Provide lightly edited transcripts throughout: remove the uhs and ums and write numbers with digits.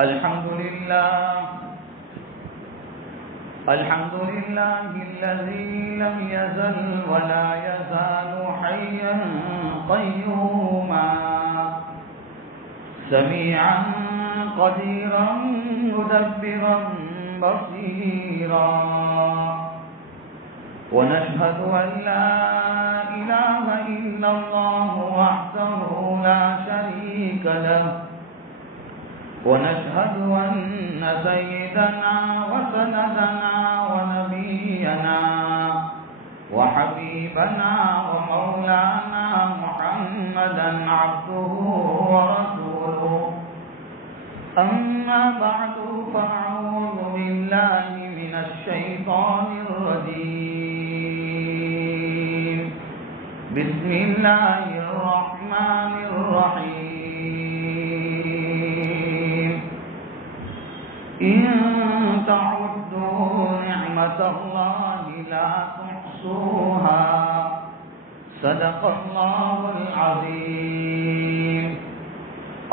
الحمد لله الذي لم يزل ولا يزال حيا قيوما سميعا قديرا مدبرا بصيرا ونشهد أن لا إله إلا الله وحده لا شريك له ونشهد أن سيدنا وسندنا ونبينا وحبيبنا ومولانا محمدا عبده ورسوله أما بعد فأعوذ بالله من الشيطان الرجيم بسم الله الرحمن الرحيم إن تعدوا نعمة الله لا تحصوها صدق الله العظيم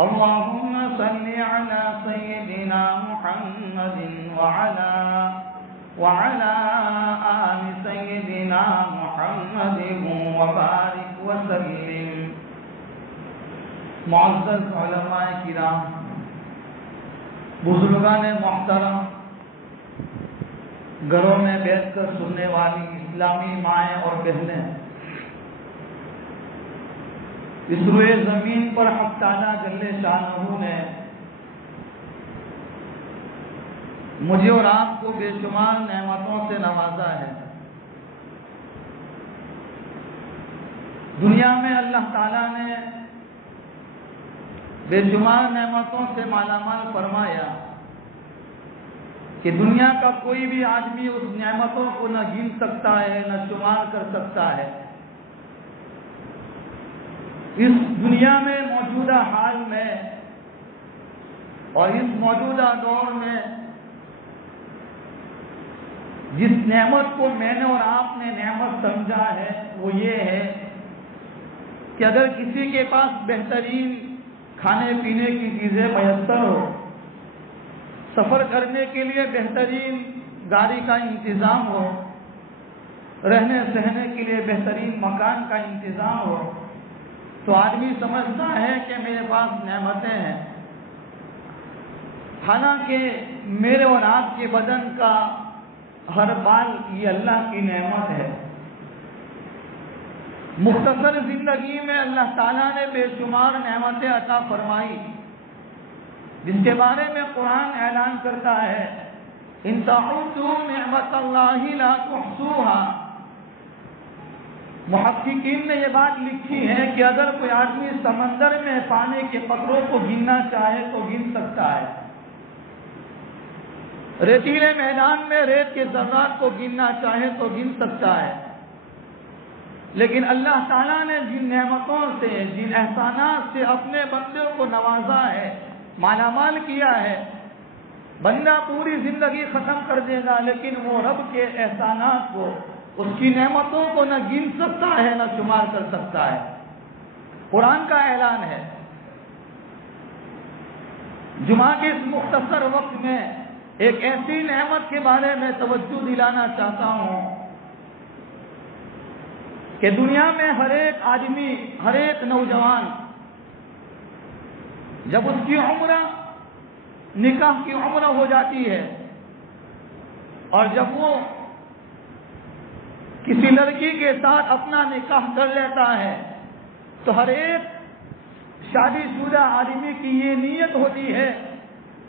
اللهم صل على سيدنا محمد وعلى آل سيدنا محمد وبارك وسلم معزز علماء کرام، بزرگان محترم، گھروں میں بیٹھ کر سننے والی اسلامی مائیں اور بہنیں، اس روئے زمین پر حق تعالیٰ جل شانہ نے مجھے اور آپ کو بے شمار نعمتوں سے نوازا ہے۔ دنیا میں اللہ تعالیٰ نے بے شمار نعمتوں سے مالا مال فرمایا کہ دنیا کا کوئی بھی آدمی اس نعمتوں کو نہ گن سکتا ہے نہ شمار کر سکتا ہے۔ اس دنیا میں موجودہ حال میں اور اس موجودہ دور میں جس نعمت کو میں نے اور آپ نے نعمت سمجھا ہے وہ یہ ہے کہ اگر کسی کے پاس بہترین کھانے پینے کی چیزیں میسر ہو، سفر کرنے کے لیے بہترین گاڑی کا انتظام ہو، رہنے سہنے کے لیے بہترین مکان کا انتظام ہو، تو آدمی سمجھتا ہے کہ میرے پاس نعمتیں ہیں۔ حالانکہ میرے اور آپ کے بدن کا ہر بال یہ اللہ کی نعمت ہے۔ مختصر زندگی میں اللہ تعالیٰ نے بے شمار نعمتیں عطا فرمائی، جس کے بارے میں قرآن اعلان کرتا ہے ان تعدوا نعمت اللہ لا تحصوها۔ محققین نے یہ بات لکھی ہے کہ اگر کوئی آدمی سمندر میں پانی کے قطروں کو گننا چاہے تو گن سکتا ہے، ریتیلے میدان میں ریت کے ذرات کو گننا چاہے تو گن سکتا ہے، لیکن اللہ تعالیٰ نے جن نعمتوں سے، جن احسانات سے اپنے بندوں کو نوازا ہے، مالا مال کیا ہے، بندہ پوری زندگی ختم کر دے گا لیکن وہ رب کے احسانات کو، اس کی نعمتوں کو نہ گن سکتا ہے نہ شمار کر سکتا ہے۔ قرآن کا اعلان ہے۔ جمعہ کے اس مختصر وقت میں ایک ایسی نعمت کے بارے میں توجہ دلانا چاہتا ہوں کہ دنیا میں ہر ایک آدمی، ہر ایک نوجوان جب اس کی عمر نکاح کی عمر ہو جاتی ہے اور جب وہ کسی لڑکی کے ساتھ اپنا نکاح کر لیتا ہے تو ہر ایک شادی شدہ آدمی کی یہ نیت ہوتی ہے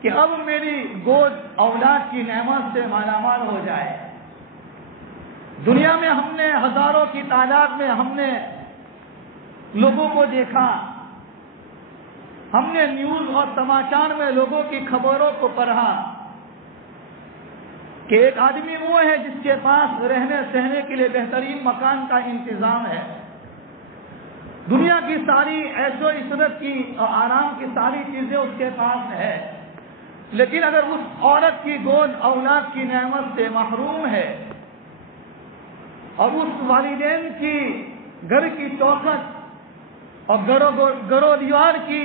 کہ اب میری گود اولاد کی نعمت سے مالا مال ہو جائے۔ دنیا میں ہم نے ہزاروں کی تعداد میں ہم نے لوگوں کو دیکھا، ہم نے نیوز اور سماچار میں لوگوں کی خبروں کو پڑھا کہ ایک آدمی وہ ہے جس کے پاس رہنے سہنے کے لیے بہترین مکان کا انتظام ہے، دنیا کی ساری عیش و عشرت کی اور آرام کی ساری چیزیں اس کے پاس ہے، لیکن اگر اس عورت کی گود اولاد کی نعمت سے محروم ہے اور اس والدین کی گھر کی چوکھٹ اور گھرو دیوار کی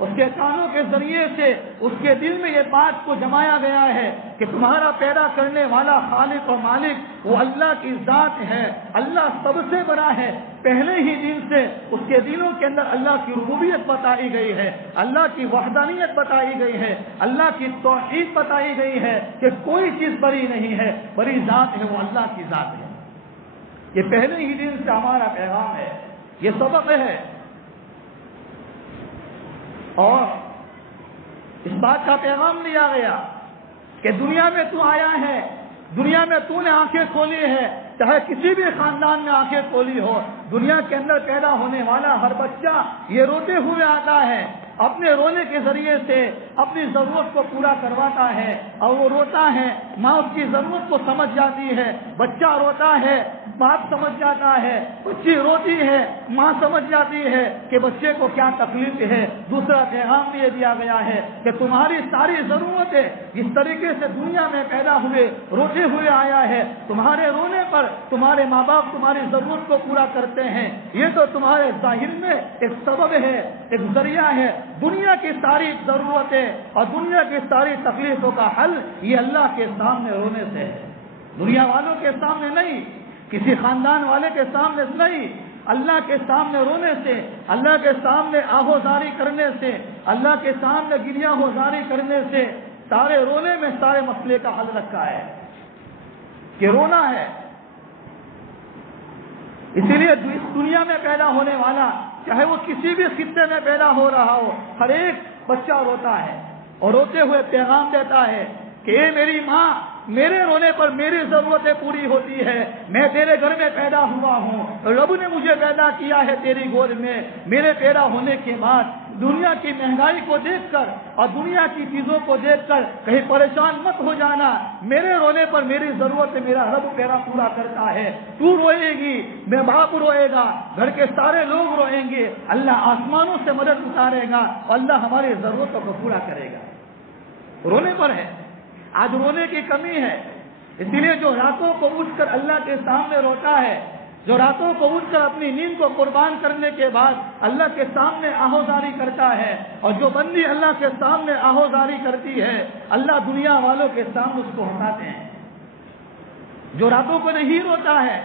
اس کے کانوں کے ذریعے سے اس کے دل میں یہ بات کو جمایا گیا ہے کہ تمہارا پیدا کرنے والا خالق و مالک وہ اللہ کی ذات ہے، اللہ سب سے بڑا ہے۔ پہلے ہی دن سے اس کے دلوں کے اندر اللہ کی ربوبیت بتائی گئی ہے، اللہ کی وحدانیت بتائی گئی ہے، اللہ کی توحید بتائی گئی ہے کہ کوئی چیز بری نہیں ہے، بڑی ذات ہے وہ اللہ کی ذات ہے۔ یہ پہلے ہی دن سے ہمارا پیغام ہے، یہ سبق ہے۔ اور اس بات کا پیغام دیا گیا کہ دنیا میں تو آیا ہے، دنیا میں تو نے آنکھیں کھولی ہے، چاہے کسی بھی خاندان میں آنکھیں کھولی ہو، دنیا کے اندر پیدا ہونے والا ہر بچہ یہ روتے ہوئے آتا ہے، اپنے رونے کے ذریعے سے اپنی ضرورت کو پورا کرواتا ہے، اور وہ روتا ہے، ماں اس کی ضرورت کو سمجھ جاتی ہے، بچہ روتا ہے، باپ سمجھ جاتا ہے، بچی روتی ہے، ماں سمجھ جاتی ہے کہ بچے کو کیا تکلیف ہے۔ دوسرا پیغام یہ دیا گیا ہے کہ تمہاری ساری ضرورتیں جس طریقے سے دنیا میں پیدا ہوئے روتے ہوئے آیا ہے، تمہارے رونے پر تمہارے ماں باپ تمہاری ضرورت کو پورا کرتے ہیں، یہ تو تمہارے ظاہر میں ایک سبب ہے، ایک ذریعہ ہے۔ دنیا کی ساری ضرورتیں اور دنیا کی ساری تکلیفوں کا حل یہ اللہ کے سامنے رونے سے ہے، دنیا والوں کے سامنے نہیں، کسی خاندان والے کے سامنے نہیں، اللہ کے سامنے رونے سے، اللہ کے سامنے آہوزاری کرنے سے، اللہ کے سامنے گریہ ہوزاری کرنے سے سارے رونے میں سارے مسئلے کا حل رکھا ہے کہ رونا ہے۔ اسی لیے اس دنیا میں پیدا ہونے والا چاہے وہ کسی بھی خطے میں پیدا ہو رہا ہو، ہر ایک بچہ روتا ہے اور روتے ہوئے پیغام دیتا ہے کہ اے میری ماں، میرے رونے پر میری ضرورتیں پوری ہوتی ہے، میں تیرے گھر میں پیدا ہوا ہوں، رب نے مجھے پیدا کیا ہے تیری گود میں۔ میرے پیدا ہونے کے بعد دنیا کی مہنگائی کو دیکھ کر اور دنیا کی چیزوں کو دیکھ کر کہیں پریشان مت ہو جانا، میرے رونے پر میری ضرورت میرا رب پیرا پورا کرتا ہے۔ تو روئے گی، میں باپ روئے گا، گھر کے سارے لوگ روئیں گے، اللہ آسمانوں سے مدد اتارے گا اور اللہ ہماری ضرورتوں کو پورا کرے گا۔ رونے پر ہے، آج رونے کی کمی ہے، اسی لیے جو راتوں کو اٹھ کر اللہ کے سامنے روتا ہے، جو راتوں کو اٹھ کر اپنی نیند کو قربان کرنے کے بعد اللہ کے سامنے آہوزاری کرتا ہے، اور جو بندی اللہ کے سامنے آہوزاری کرتی ہے اللہ دنیا والوں کے سامنے اس کو ہٹاتے ہیں۔ جو راتوں کو نہیں روتا ہے،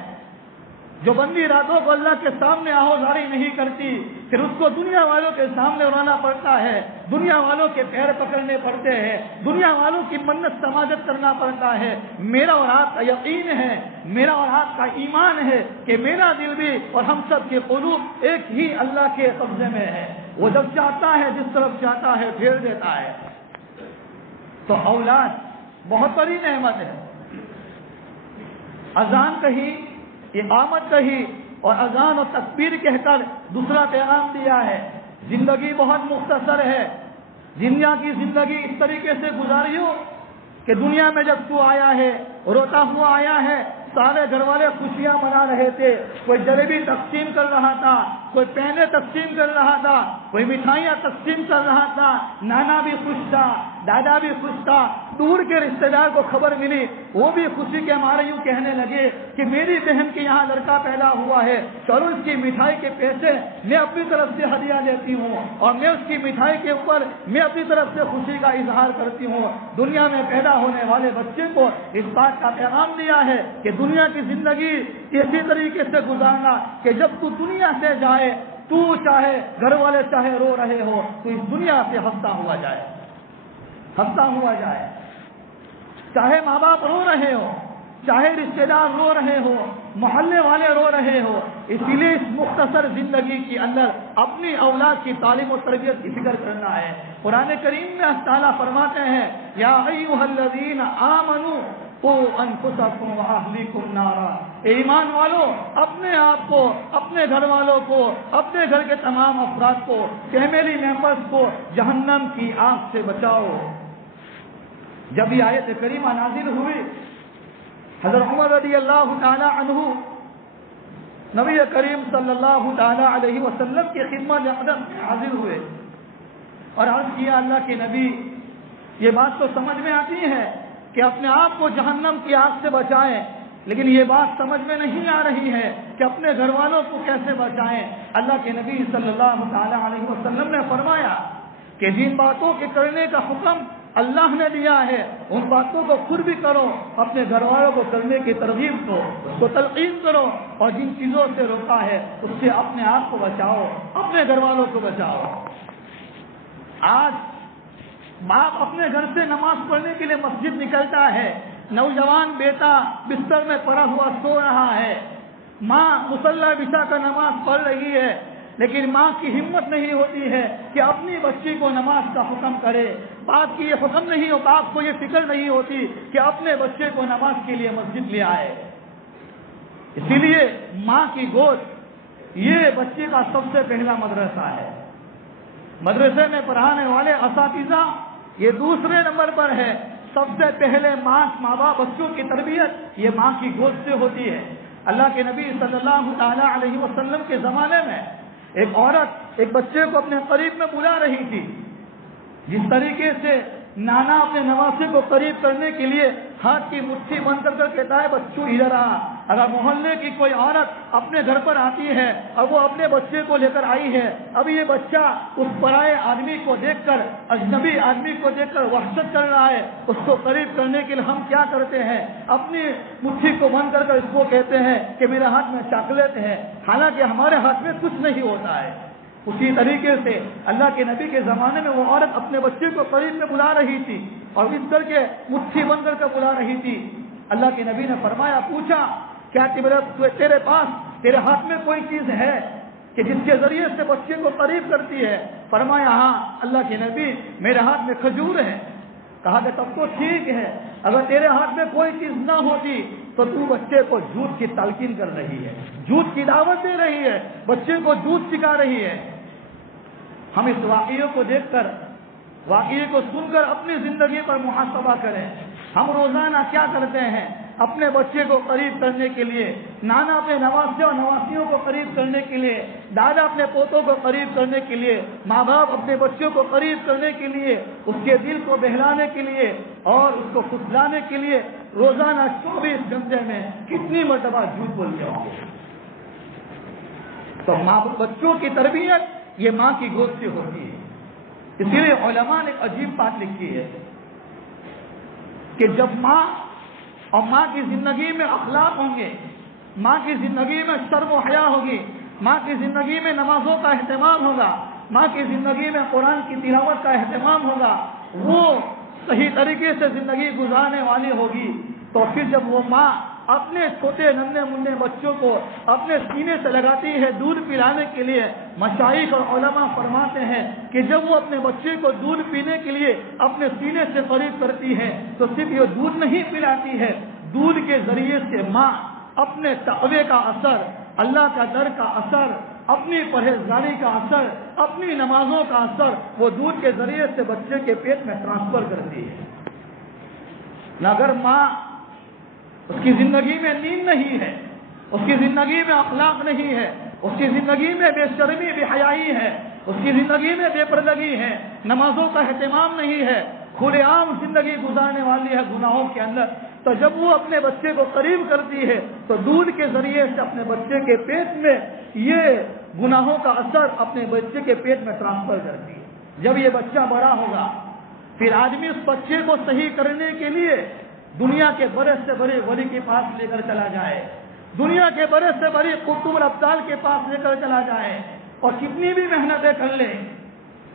جو بندی راتوں کو اللہ کے سامنے آہوزاری نہیں کرتی، پھر اس کو دنیا والوں کے سامنے رونا پڑتا ہے، دنیا والوں کے پیر پکڑنے پڑتے ہیں، دنیا والوں کی منت سماجت کرنا پڑتا ہے۔ میرا اور آپ کا یقین ہے، میرا اور آپ کا ایمان ہے کہ میرا دل بھی اور ہم سب کے قلوب ایک ہی اللہ کے قبضے میں ہے، وہ جب چاہتا ہے جس طرف چاہتا ہے پھیر دیتا ہے۔ تو اولاد بہت بڑی نعمت ہے۔ اذان کہی، اقامت کہی اور اذان اور تکبیر کہہ کر دوسرا پیغام دیا ہے، زندگی بہت مختصر ہے، دنیا کی زندگی اس طریقے سے گزاریو کہ دنیا میں جب تو آیا ہے روتا ہوا آیا ہے، سارے گھر والے خوشیاں منا رہے تھے، کوئی جلیبی تقسیم کر رہا تھا، کوئی پینے تقسیم کر رہا تھا، کوئی مٹھائیاں تقسیم کر رہا تھا، نانا بھی خوش تھا، دادا بھی خوش تھا، دور کے رشتہ دار کو خبر ملی وہ بھی خوشی کے مارے یوں کہنے لگے کہ میری بہن کے یہاں لڑکا پیدا ہوا ہے، چلو اس کی مٹھائی کے پیسے میں اپنی طرف سے ہدیہ دیتی ہوں اور میں اس کی مٹھائی کے اوپر میں اپنی طرف سے خوشی کا اظہار کرتی ہوں۔ دنیا میں پیدا ہونے والے بچے کو اس بات کا پیغام دیا ہے کہ دنیا کی زندگی اسی طریقے سے گزارنا کہ جب تو دنیا سے جائے تو چاہے گھر والے چاہے رو رہے ہو تو اس دنیا سے ہنستا ہوا جائے، ہنستا ہوا جائے، چاہے ماں باپ رو رہے ہو، چاہے رشتے دار رو رہے ہو، محلے والے رو رہے ہو، اسی لیے اس مختصر زندگی کے اندر اپنی اولاد کی تعلیم و تربیت کی فکر کرنا ہے۔ قرآن کریم میں اللہ تعالیٰ فرماتے ہیں یا ایھا الذین آمنوا قوا انفسکم واہلیکم نارا، ایمان والو اپنے آپ کو، اپنے گھر والوں کو، اپنے گھر کے تمام افراد کو، فیملی ممبرز کو جہنم کی آگ سے بچاؤ۔ جب یہ آیت کریمہ نازل ہوئی حضرت عمر رضی اللہ تعالی عنہ نبی کریم صلی اللہ تعالی علیہ وسلم کی خدمت اقدم میں حاضر ہوئے اور عرض کیا اللہ کے نبی یہ بات تو سمجھ میں آتی ہے کہ اپنے آپ کو جہنم کی آگ سے بچائیں، لیکن یہ بات سمجھ میں نہیں آ رہی ہے کہ اپنے گھر والوں کو کیسے بچائیں۔ اللہ کے نبی صلی اللہ تعالی علیہ وسلم نے فرمایا کہ جن باتوں کے کرنے کا حکم اللہ نے دیا ہے ان باتوں کو خود بھی کرو، اپنے گھر والوں کو کرنے کی ترغیب دو، اس کو تلقین کرو، اور جن چیزوں سے روکا ہے اس سے اپنے آپ کو بچاؤ، اپنے گھر والوں کو بچاؤ۔ آج باپ اپنے گھر سے نماز پڑھنے کے لیے مسجد نکلتا ہے، نوجوان بیٹا بستر میں پڑا ہوا سو رہا ہے، ماں مصلی بچھا کر نماز پڑھ رہی ہے، لیکن ماں کی ہمت نہیں ہوتی ہے کہ اپنی بچی کو نماز کا حکم کرے۔ باپ کی یہ حکم نہیں ہو، باپ کو یہ فکر نہیں ہوتی کہ اپنے بچے کو نماز کے لیے مسجد لے آئے۔ اسی لیے ماں کی گود یہ بچے کا سب سے پہلا مدرسہ ہے۔ مدرسے میں پڑھانے والے اساتذہ یہ دوسرے نمبر پر ہے۔ سب سے پہلے ماں باپ بچوں کی تربیت یہ ماں کی گود سے ہوتی ہے۔ اللہ کے نبی صلی اللہ تعالی علیہ وسلم کے زمانے میں ایک عورت ایک بچے کو اپنے قریب میں بلا رہی تھی۔ جس طریقے سے نانا اپنے نواسے کو قریب کرنے کے لیے ہاتھ کی مٹھی بند کر کر کہتا ہے بچوں ادھر آ، اگر محلے کی کوئی عورت اپنے گھر پر آتی ہے اور وہ اپنے بچے کو لے کر آئی ہے، اب یہ بچہ اس پرائے آدمی کو دیکھ کر، اجنبی آدمی کو دیکھ کر وحشت کر رہا ہے، اس کو قریب کرنے کے لیے ہم کیا کرتے ہیں؟ اپنی مٹھی کو بند کر کر اس کو کہتے ہیں کہ میرے ہاتھ میں چاکلیٹ ہے، حالانکہ ہمارے ہاتھ میں کچھ نہیں ہوتا ہے۔ اسی طریقے سے اللہ کے نبی کے زمانے میں وہ عورت اپنے بچے کو قریب میں بلا رہی تھی اور اس کر کے مٹھی بند کر کے بلا رہی تھی۔ اللہ کے نبی نے فرمایا، پوچھا کیا تیرے پاس تیرے ہاتھ میں کوئی چیز ہے کہ جس کے ذریعے سے بچے کو قریب کرتی ہے؟ فرمایا ہاں اللہ کے نبی میرے ہاتھ میں کھجور ہے۔ کہا کہ تب تو ٹھیک ہے، اگر تیرے ہاتھ میں کوئی چیز نہ ہوتی تو تو بچے کو جھوٹ کی تلقین کر رہی ہے، جھوٹ کی دعوت دے رہی ہے، بچے کو جھوٹ سکھا رہی ہے۔ ہم اس واقعے کو دیکھ کر، واقعے کو سن کر اپنی زندگی پر محاسبہ کریں۔ ہم روزانہ کیا کرتے ہیں اپنے بچے کو قریب کرنے کے لیے؟ نانا اپنے نواسے اور نواسیوں کو قریب کرنے کے لیے، دادا اپنے پوتوں کو قریب کرنے کے لیے، ماں باپ اپنے بچوں کو قریب کرنے کے لیے، اس کے دل کو بہلانے کے لیے اور اس کو خوشلانے کے لیے روزانہ 24 گھنٹے میں کتنی مرتبہ جھوٹ بولتے ہوں گے؟ تو بچوں کی تربیت یہ ماں کی گود سے ہوتی ہے۔ اسی لیے علماء نے ایک عجیب بات لکھی ہے کہ جب ماں اور ماں کی زندگی میں اخلاق ہوں گے، ماں کی زندگی میں شرم و حیا ہوگی، ماں کی زندگی میں نمازوں کا اہتمام ہوگا، ماں کی زندگی میں قرآن کی تلاوت کا اہتمام ہوگا، وہ صحیح طریقے سے زندگی گزارنے والی ہوگی، تو پھر جب وہ ماں اپنے چھوٹے ننھے منھے بچوں کو اپنے سینے سے لگاتی ہے دودھ پلانے کے لیے، مشائخ اور علماء فرماتے ہیں کہ جب وہ اپنے بچے کو دودھ پینے کے لیے اپنے سینے سے قریب کرتی ہے تو صرف یہ دودھ نہیں پلاتی ہے، دودھ کے ذریعے سے ماں اپنے تقوی کا اثر، اللہ کا ڈر کا اثر، اپنی پرہیزگاری کا اثر، اپنی نمازوں کا اثر وہ دودھ کے ذریعے سے بچے کے پیٹ میں ٹرانسفر کرتی ہے۔ اگر ماں اس کی زندگی میں نیند نہیں ہے، اس کی زندگی میں اخلاق نہیں ہے، اس کی زندگی میں بے شرمی بے حیائی ہے، اس کی زندگی میں بے پردگی ہے، نمازوں کا اہتمام نہیں ہے، کھلے عام زندگی گزارنے والی ہے گناہوں کے اندر، تو جب وہ اپنے بچے کو قریب کرتی ہے تو دودھ کے ذریعے سے اپنے بچے کے پیٹ میں یہ گناہوں کا اثر اپنے بچے کے پیٹ میں ٹرانسفر کرتی ہے۔ جب یہ بچہ بڑا ہوگا پھر آدمی اس بچے کو صحیح کرنے کے لیے دنیا کے بڑے سے بڑے ولی کے پاس لے کر چلا جائے، دنیا کے بڑے سے بڑے قطب الابدال کے پاس لے کر چلا جائے، اور کتنی بھی محنتیں کر لے،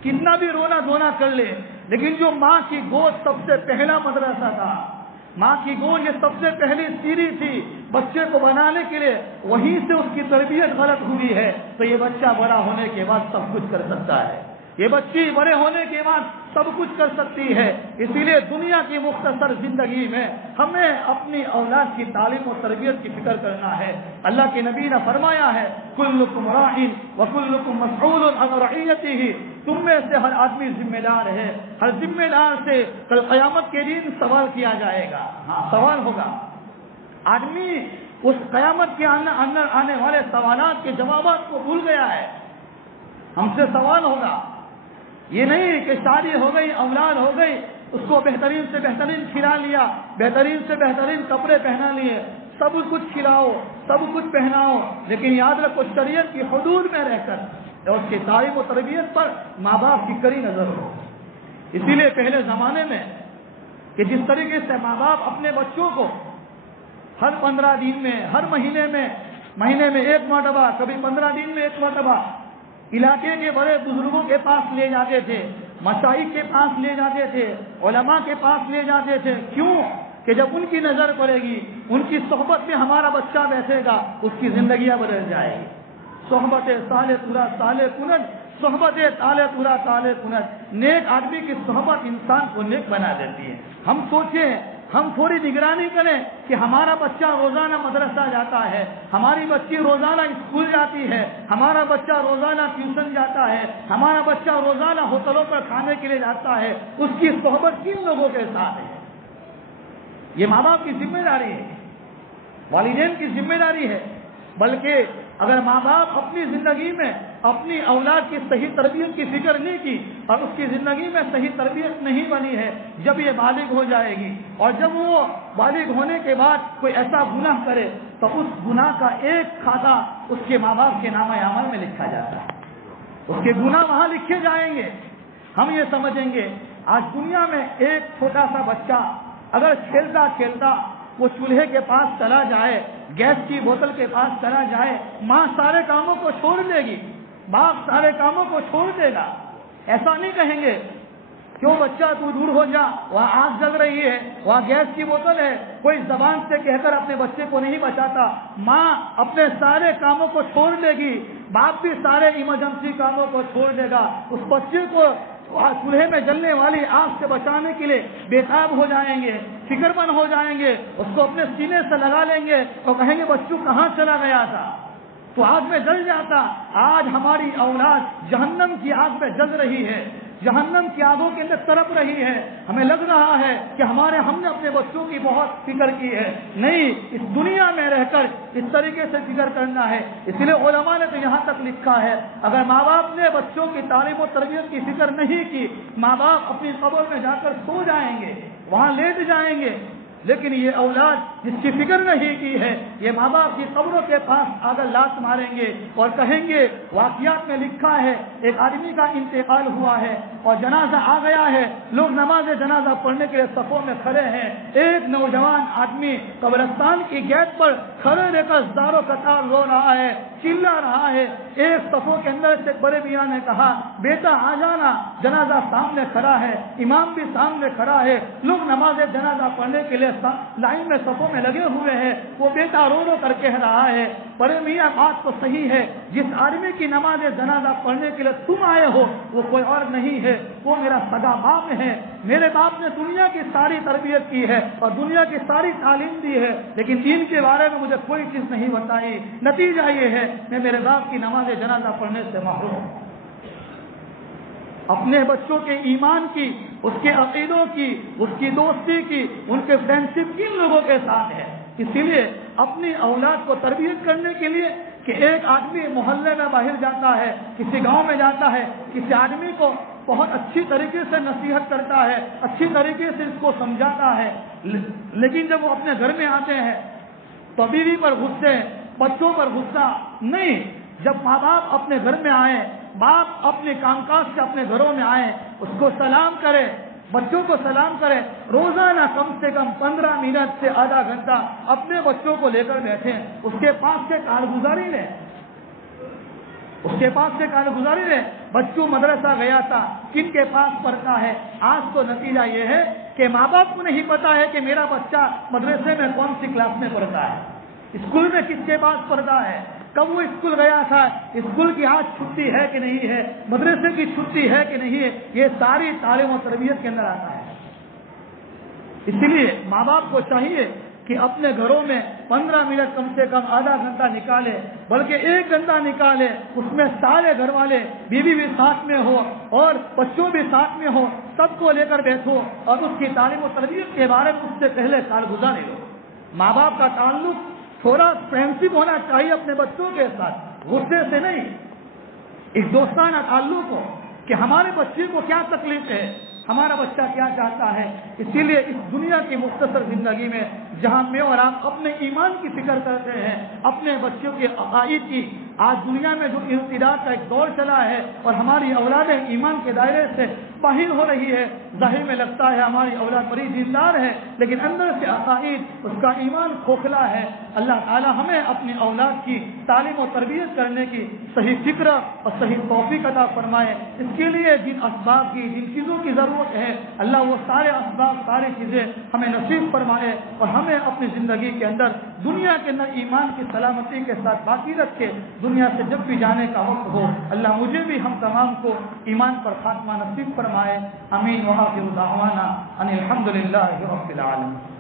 کتنا بھی رونا دھونا کر لے، لیکن جو ماں کی گود سب سے پہلا مدرسہ تھا، ماں کی گود یہ سب سے پہلی سیڑھی تھی بچے کو بنانے کے لیے، وہیں سے اس کی تربیت غلط ہوئی ہے تو یہ بچہ بڑا ہونے کے بعد سب کچھ کر سکتا ہے، یہ بچی بڑے ہونے کے بعد سب کچھ کر سکتی ہے۔ اسی لیے دنیا کی مختصر زندگی میں ہمیں اپنی اولاد کی تعلیم و تربیت کی فکر کرنا ہے۔ اللہ کے نبی نے فرمایا ہے کلکم راع وکلکم مسئول عن رعیتہ، تم میں سے ہر آدمی ذمہ دار ہے، ہر ذمہ دار سے کل قیامت کے دن سوال کیا جائے گا۔ ہاں سوال ہوگا، آدمی اس قیامت کے اندر آنے والے سوالات کے جوابات کو بھول گیا ہے، ہم سے سوال ہوگا۔ یہ نہیں کہ شادی ہو گئی، اولاد ہو گئی، اس کو بہترین سے بہترین کھلا لیا، بہترین سے بہترین کپڑے پہنا لیے، سب کچھ کھلاؤ، سب کچھ پہناؤ، لیکن یاد رکھو شریعت کی حدود میں رہ کر اور اس کی تعلیم و تربیت پر ماں باپ کی کڑی نظر ہو۔ اسی لیے پہلے زمانے میں کہ جس طریقے سے ماں باپ اپنے بچوں کو ہر 15 دن میں، ہر مہینے میں ایک مرتبہ، کبھی 15 دن میں ایک مرتبہ علاقے کے بڑے بزرگوں کے پاس لے جاتے تھے، مشائخ کے پاس لے جاتے تھے، علماء کے پاس لے جاتے تھے. کیوں؟ کہ جب ان کی نظر پڑے گی، ان کی صحبت میں ہمارا بچہ بیٹھے گا، اس کی زندگیاں بدل جائے گی. صحبت سالے پورا سالے کنت، صحبت تالے پورا تالے کنت. نیک آدمی کی صحبت انسان کو نیک بنا دیتی ہے. ہم سوچیں، ہم تھوڑی نگرانی کریں کہ ہمارا بچہ روزانہ مدرسہ جاتا ہے، ہماری بچی روزانہ اسکول جاتی ہے، ہمارا بچہ روزانہ ٹیوشن جاتا ہے، ہمارا بچہ روزانہ ہوٹلوں پر کھانے کے لیے جاتا ہے. اس کی صحبت کن لوگوں کے ساتھ ہے؟ یہ ماں باپ کی ذمہ داری ہے، والدین کی ذمہ داری ہے. بلکہ اگر ماں باپ اپنی زندگی میں اپنی اولاد کی صحیح تربیت کی فکر نہیں کی اور اس کی زندگی میں صحیح تربیت نہیں بنی ہے، جب یہ بالغ ہو جائے گی اور جب وہ بالغ ہونے کے بعد کوئی ایسا گناہ کرے تو اس گناہ کا ایک کھاتا اس کے ماں باپ کے نامہ اعمال میں لکھا جاتا ہے. اس کے گناہ وہاں لکھے جائیں گے. ہم یہ سمجھیں گے آج دنیا میں ایک چھوٹا سا بچہ اگر کھیلتا کھیلتا وہ چولہے کے پاس چلا جائے، گیس کی بوتل کے پاس چلا جائے، ماں سارے کاموں کو چھوڑ دے گی، باپ سارے کاموں کو چھوڑ دے گا. ایسا نہیں کہیں گے کیوں بچہ تو دور ہو جا، وہاں آگ جل رہی ہے، وہاں گیس کی بوتل ہے. کوئی زبان سے کہہ کر اپنے بچے کو نہیں بچاتا. ماں اپنے سارے کاموں کو چھوڑ دے گی، باپ بھی سارے ایمرجنسی کاموں کو چھوڑ دے گا. اس بچے کو چولہے میں جلنے والی آگ سے بچانے کے لیے بےتاب ہو جائیں گے، فکر مند ہو جائیں گے، اس کو اپنے سینے سے لگا لیں گے اور کہیں گے بچوں کہاں چلا گیا تھا، تو آگ میں جل جاتا. آج ہماری اولاد جہنم کی آگ میں جل رہی ہے، جہنم کی آگوں کے اندر تڑپ رہی ہے. ہمیں لگ رہا ہے کہ ہم نے اپنے بچوں کی بہت فکر کی ہے. نہیں، اس دنیا میں رہ کر اس طریقے سے فکر کرنا ہے. اسی لیے علماء نے تو یہاں تک لکھا ہے اگر ماں باپ نے بچوں کی تعلیم و تربیت کی فکر نہیں کی، ماں باپ اپنی قبر میں جا کر سو جائیں گے، وہاں لیٹ جائیں گے. لیکن یہ اولاد جس کی فکر نہیں کی ہے، یہ ماں باپ کی قبروں کے پاس آگر لات ماریں گے اور کہیں گے واقعات میں لکھا ہے ایک آدمی کا انتقال ہوا ہے اور جنازہ آ گیا ہے، لوگ نماز جنازہ پڑھنے کے لیے صفوں میں کھڑے ہیں. ایک نوجوان آدمی قبرستان کی گیٹ پر کھڑے رہ کر زار و قطار رو رہا ہے، چلا رہا ہے. ایک صفوں کے اندر سے بڑے میاں نے کہا بیٹا آ جانا، جنازہ سامنے کھڑا ہے، امام بھی سامنے کھڑا ہے، لوگ نماز جنازہ پڑھنے کے لیے لائن میں صفوں میں لگے ہوئے ہیں. وہ بیٹا رو رو کر کہہ رہا ہے بڑے میاں بات تو صحیح ہے، جس آدمی کی نماز جنازہ پڑھنے کے لیے تم آئے ہو وہ کوئی اور نہیں ہے، وہ میرا سگا باپ ہے. میرے باپ نے دنیا کی ساری تربیت کی ہے اور دنیا کی ساری تعلیم دی ہے، لیکن دین کے بارے میں مجھے کوئی چیز نہیں بتائی. نتیجہ یہ ہے میں میرے باپ کی نماز جنازہ پڑھنے سے محروم ہوں. اپنے بچوں کے ایمان کی، اس کے عقیدوں کی، اس کی دوستی کی، ان کے فرینڈشپ کن لوگوں کے ساتھ ہے. اسی لیے اپنی اولاد کو تربیت کرنے کے لیے کہ ایک آدمی محلے میں باہر جاتا ہے، کسی گاؤں میں جاتا ہے، کسی آدمی کو بہت اچھی طریقے سے نصیحت کرتا ہے، اچھی طریقے سے اس کو سمجھاتا ہے، لیکن جب وہ اپنے گھر میں آتے ہیں تو بیوی پر غصے، بچوں پر غصہ نہیں. جب ماں باپ اپنے گھر میں آئے، باپ اپنے کام کاج سے اپنے گھروں میں آئے، اس کو سلام کرے، بچوں کو سلام کرے. روزانہ کم سے کم 15 منٹ سے آدھا گھنٹہ اپنے بچوں کو لے کر بیٹھیں، اس کے پاس سے کارگزاری لیں، اس کے پاس سے کارگزاری لیں. بچوں مدرسہ گیا تھا، کن کے پاس پڑھتا ہے. آج تو نتیجہ یہ ہے کہ ماں باپ کو نہیں پتا ہے کہ میرا بچہ مدرسے میں کون سی کلاس میں پڑھتا ہے، اسکول میں کس کے پاس پڑھتا ہے، کب وہ اسکول گیا تھا، اسکول کی آج چھٹی ہے کہ نہیں ہے، مدرسے کی چھٹی ہے کہ نہیں ہے. یہ ساری تعلیم و تربیت کے اندر آتا ہے. اسی لیے ماں باپ کو چاہیے کہ اپنے گھروں میں 15 منٹ کم سے کم آدھا گھنٹہ نکالے، بلکہ 1 گھنٹہ نکالے. اس میں سارے گھر والے، بیوی بھی ساتھ میں ہو اور بچوں بھی ساتھ میں ہو، سب کو لے کر بیٹھو اور اس کی تعلیم و تربیت کے بارے میں اس سے پہلے کارگزاری لو. ماں باپ کا تعلق تھوڑا فرینڈشپ ہونا چاہیے اپنے بچوں کے ساتھ، غصے سے نہیں، ایک دوستانہ تعلق ہو کہ ہمارے بچے کو کیا تکلیف ہے، ہمارا بچہ کیا چاہتا ہے. اسی لیے اس دنیا کی مختصر زندگی میں جہاں میں اور آپ اپنے ایمان کی فکر کرتے ہیں، اپنے بچوں کے عقائد کی، آج دنیا میں جو ارتداد کا ایک دور چلا ہے اور ہماری اولادیں ایمان کے دائرے سے باہر ہو رہی ہے، ظاہر میں لگتا ہے ہماری اولاد بڑی دیندار ہے، لیکن اندر سے عقائد اس کا ایمان کھوکھلا ہے۔ اللہ تعالی ہمیں اپنی اولاد کی تعلیم و تربیت کرنے کی صحیح فکر اور صحیح توفیق عطا فرمائے۔ اس کے لیے جن اسباب کی، جن چیزوں کی ضرورت ہے، اللہ وہ سارے اسباب، ساری چیزیں ہمیں نصیب فرمائے اور ہمیں اپنی زندگی کے اندر دنیا کے اندر ایمان کی سلامتی کے ساتھ باقی رکھے۔ دنیا سے جب بھی جانے کا وقت ہو، اللہ مجھے بھی ہم تمام کو ایمان پر خاتمہ نصیب فرمائے۔ آمین۔ وآخر دعوانا ان الحمد للہ رب العالمین۔